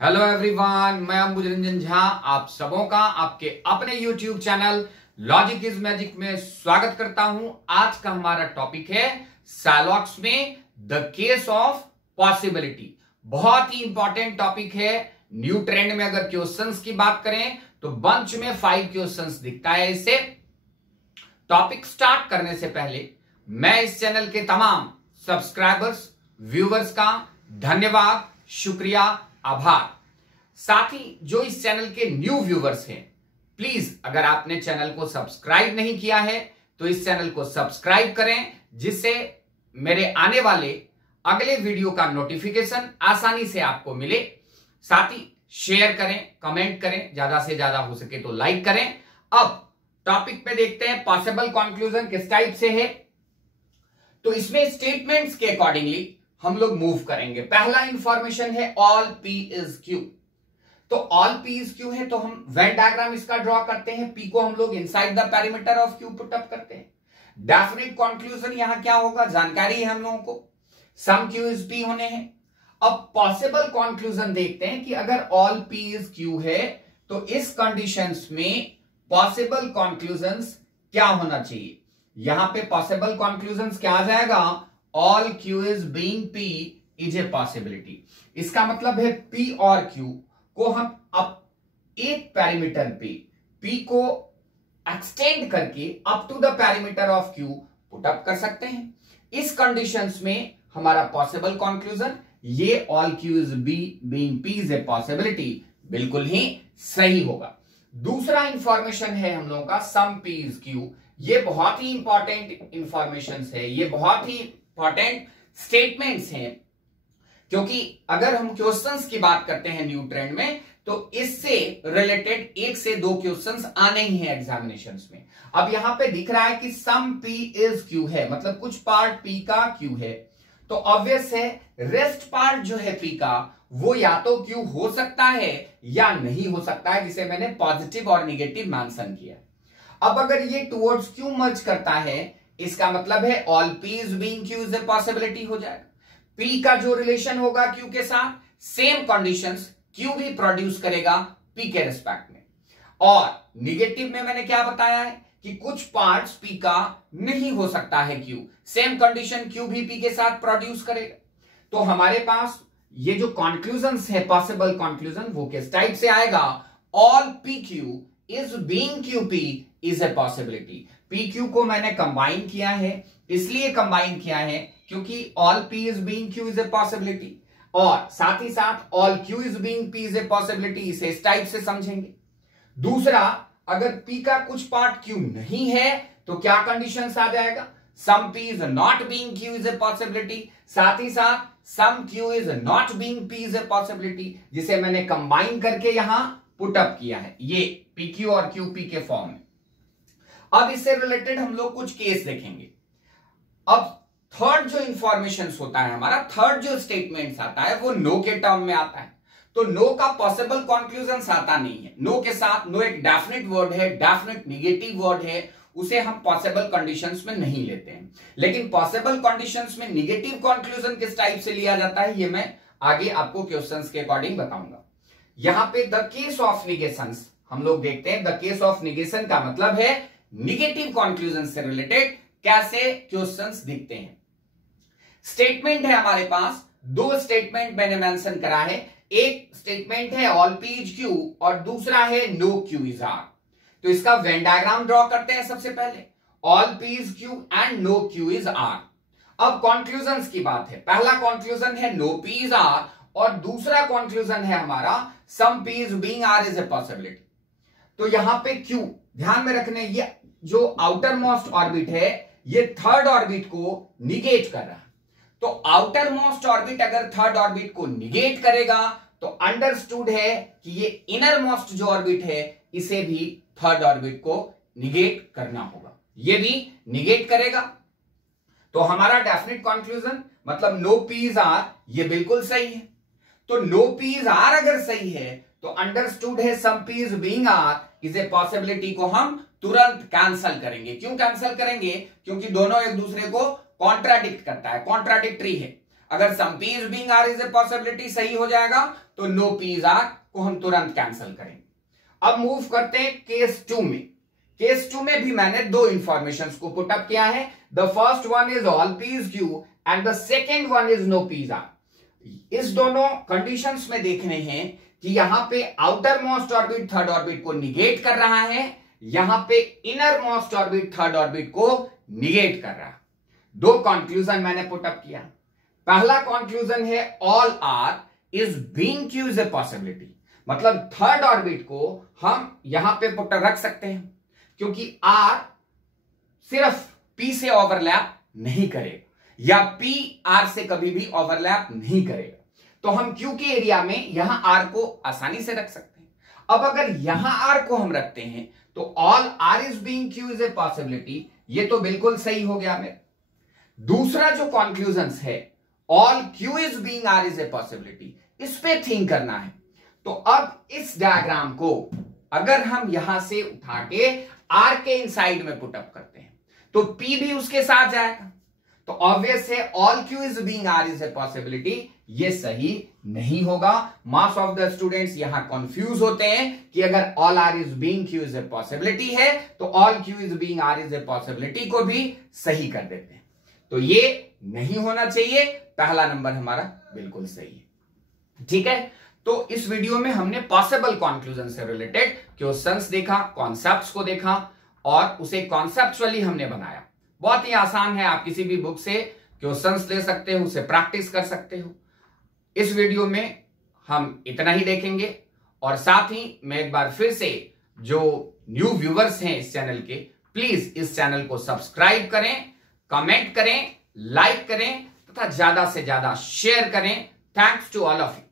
Hello everyone, मैं अंबुज रंजन झा आप सबों का आपके अपने YouTube channel logic is magic में स्वागत करता हूं। आज का हमारा टॉपिक है साइलॉक्स में द केस ऑफ पॉसिबिलिटी। बहुत ही इंपॉर्टेंट टॉपिक है। न्यू ट्रेंड में अगर क्वेश्चंस की बात करें तो बंच में 5 क्वेश्चंस दिखता है। इसे टॉपिक स्टार्ट करने से पहले मैं इस चैनल के तमाम सब्सक्राइबर्स व्यूवर्स का धन्यवाद, शुक्रिया, आभार। साथ ही जो इस चैनल के न्यू व्यूवर्स हैं, प्लीज अगर आपने चैनल को सब्सक्राइब नहीं किया है तो इस चैनल को सब्सक्राइब करें, जिससे मेरे आने वाले अगले वीडियो का नोटिफिकेशन आसानी से आपको मिले। साथ ही शेयर करें, कमेंट करें, ज्यादा से ज्यादा हो सके तो लाइक करें। अब टॉपिक पे देखते हैं पॉसिबल कंक्लूजन किस टाइप से है। तो इसमें स्टेटमेंट्स के अकॉर्डिंगली हम लोग मूव करेंगे। पहला इंफॉर्मेशन है ऑल पी इज क्यू। तो ऑल पी इज क्यू है तो हम वेन डायग्राम इसका ड्रॉ करते हैं। पी को हम लोग inside the perimeter of Q put up करते हैं। डेफिनेट कंक्लूजन यहां क्या होगा, जानकारी है हम लोगों को, सम क्यू इज पी होने हैं। अब पॉसिबल कंक्लूजन देखते हैं कि अगर ऑल पी इज क्यू है तो इस कंडीशंस में पॉसिबल कंक्लूजन्स क्या होना चाहिए। यहां पे पॉसिबल कंक्लूजन्स क्या आ जाएगा, all Q is being P is a possibility. इसका मतलब है पी और क्यू को हम अब एक पेरीमीटर पे पी को एक्सटेंड करके up to the perimeter of Q put up कर सकते हैं। इस कंडीशंस में हमारा पॉसिबल कंक्लूजन ये all Q is be being P is a possibility बिल्कुल ही सही होगा। दूसरा इंफॉर्मेशन है हम लोगों का सम पी इज क्यू। ये बहुत ही इंपॉर्टेंट इंफॉर्मेशन है, ये बहुत ही इंपॉर्टेंट स्टेटमेंट्स हैं, क्योंकि अगर हम क्वेश्चंस की बात करते हैं न्यू ट्रेंड में तो इससे रिलेटेड 1 से 2 क्वेश्चंस आने ही हैं एग्जामिनेशंस में। अब यहां पे दिख रहा है कि सम पी इज क्यू है, मतलब कुछ पार्ट पी का क्यू है, तो ऑब्वियस है रेस्ट पार्ट जो है पी का वो या तो क्यू हो सकता है या नहीं हो सकता है, जिसे मैंने पॉजिटिव और निगेटिव मेंशन किया। अब अगर ये टुवर्ड्स क्यू मर्ज करता है, इसका मतलब है all P is being Q is a possibility हो जाएगा। पी का जो रिलेशन होगा क्यू के साथ, सेम कंडीशंस क्यू भी प्रोड्यूस करेगा पी के रिस्पेक्ट में। और निगेटिव में मैंने क्या बताया है कि कुछ पार्ट्स पी का नहीं हो सकता है क्यू, सेम कंडीशन क्यू भी पी के साथ प्रोड्यूस करेगा। तो हमारे पास ये जो कंक्लूजन्स है पॉसिबल कंक्लूजन वो किस टाइप से आएगा, all P Q is being Q P is a possibility. P Q को मैंने कंबाइन किया है, इसलिए कंबाइन किया है क्योंकि all P is being Q is a possibility, और साथ ही साथ all Q is being P is a possibility, इसे इस टाइप से समझेंगे। दूसरा, अगर पी का कुछ पार्ट क्यू नहीं है तो क्या कंडीशंस आ जाएगा, some P is not being Q is a possibility, साथ ही साथ some Q is not being P is a possibility, जिसे मैंने कंबाइन करके यहां पुट अप किया है, ये पी क्यू और क्यू पी के फॉर्म में। अब इससे रिलेटेड हम लोग कुछ केस देखेंगे। अब थर्ड जो इंफॉर्मेशन होता है हमारा, थर्ड जो स्टेटमेंट आता है वो नो के टर्म में आता है। तो नो का पॉसिबल कंक्लूजन आता नहीं है। नो के साथ, नो एक डेफिनेट वर्ड है, डेफिनेट निगेटिव वर्ड है, उसे हम पॉसिबल कंडीशंस में नहीं लेते हैं। लेकिन पॉसिबल कंडीशंस में निगेटिव कंक्लूजन किस टाइप से लिया जाता है ये मैं आगे आपको क्वेश्चंस के अकॉर्डिंग बताऊंगा। यहां पे द केस ऑफ निगेशंस हम लोग देखते हैं। द केस ऑफ निगेशन का मतलब है निगेटिव कंक्लूजन से रिलेटेड कैसे क्वेश्चंस दिखते हैं। स्टेटमेंट है हमारे पास, 2 स्टेटमेंट मैंने मेंशन करा है। एक स्टेटमेंट है ऑल पी इज क्यू और दूसरा है नो क्यू इज आर। तो इसका वेन डायग्राम ड्रॉ करते हैं सबसे पहले, all P is Q and no Q is R. अब कंक्लूजन्स की बात है। पहला कंक्लूजन है नो पी इज आर और दूसरा कंक्लूजन है हमारा some P is being R is a possibility. तो यहां पे क्यू ध्यान में रखने, ये जो आउटर मोस्ट ऑर्बिट है ये थर्ड ऑर्बिट को निगेट कर रहा है। तो आउटर मोस्ट ऑर्बिट अगर थर्ड ऑर्बिट को निगेट करेगा तो अंडरस्टूड है कि ये इनर मोस्ट जो ऑर्बिट है इसे भी थर्ड ऑर्बिट को निगेट करना होगा, ये भी निगेट करेगा। तो हमारा डेफिनेट कंक्लूजन मतलब नो पी इज आर ये बिल्कुल सही है। तो नो पी इज आर अगर सही है तो अंडरस्टूड है some P is being R is a possibility को हम तुरंत कैंसल करेंगे। क्यों कैंसल करेंगे, क्योंकि दोनों एक दूसरे को कॉन्ट्राडिक्ट करता है, कॉन्ट्राडिक्टरी है। अगर some P is being R is a possibility सही हो जाएगा, तो नो पी इज आर को हम तुरंत कैंसिल करेंगे। अब मूव करते हैं केस 2 में। केस 2 में भी मैंने दो इंफॉर्मेशन को पुट अप किया है। The first one is all P is Q and the second one is no P is R. इस दोनों कंडीशंस में देखने हैं कि यहां पे outermost orbit third orbit को निगेट कर रहा है, यहां पे innermost orbit third orbit को निगेट कर रहा है। दो कंक्लूजन मैंने पुट अप किया। पहला कंक्लूजन है all R is being Q is a possibility, मतलब थर्ड ऑर्बिट को हम यहां पे पुट रख सकते हैं क्योंकि आर सिर्फ पी से ओवरलैप नहीं करेगा या पी आर से कभी भी ओवरलैप नहीं करेगा, तो हम क्यू के एरिया में यहां आर को आसानी से रख सकते हैं। अब अगर यहां आर को हम रखते हैं तो all R is being Q is a possibility, ये तो बिल्कुल सही हो गया मेरा। दूसरा जो कंक्लूजन है all Q is being R is a possibility, इस पे थिंक करना है। तो अब इस डायग्राम को अगर हम यहां से उठा के आर के इनसाइड में पुट अप करते हैं तो पी भी उसके साथ जाएगा, तो ऑब्वियस है all Q is being R is a possibility, ये सही नहीं होगा। मास ऑफ द स्टूडेंट्स यहां कंफ्यूज होते हैं कि अगर all R is being Q is a possibility है तो all Q is being R is a possibility को भी सही कर देते हैं, तो ये नहीं होना चाहिए। पहला नंबर हमारा बिल्कुल सही है, ठीक है। तो इस वीडियो में हमने पॉसिबल कंक्लूजन से रिलेटेड क्वेश्चंस देखा, कॉन्सेप्ट्स को देखा और उसे कॉन्सेप्चुअली हमने बनाया। बहुत ही आसान है, आप किसी भी बुक से क्वेश्चंस ले सकते हो, उसे प्रैक्टिस कर सकते हो। इस वीडियो में हम इतना ही देखेंगे और साथ ही मैं एक बार फिर से जो न्यू व्यूअर्स हैं इस चैनल के, प्लीज इस चैनल को सब्सक्राइब करें, कमेंट करें, लाइक करें तथा ज्यादा से ज्यादा शेयर करें। Thanks to all of you.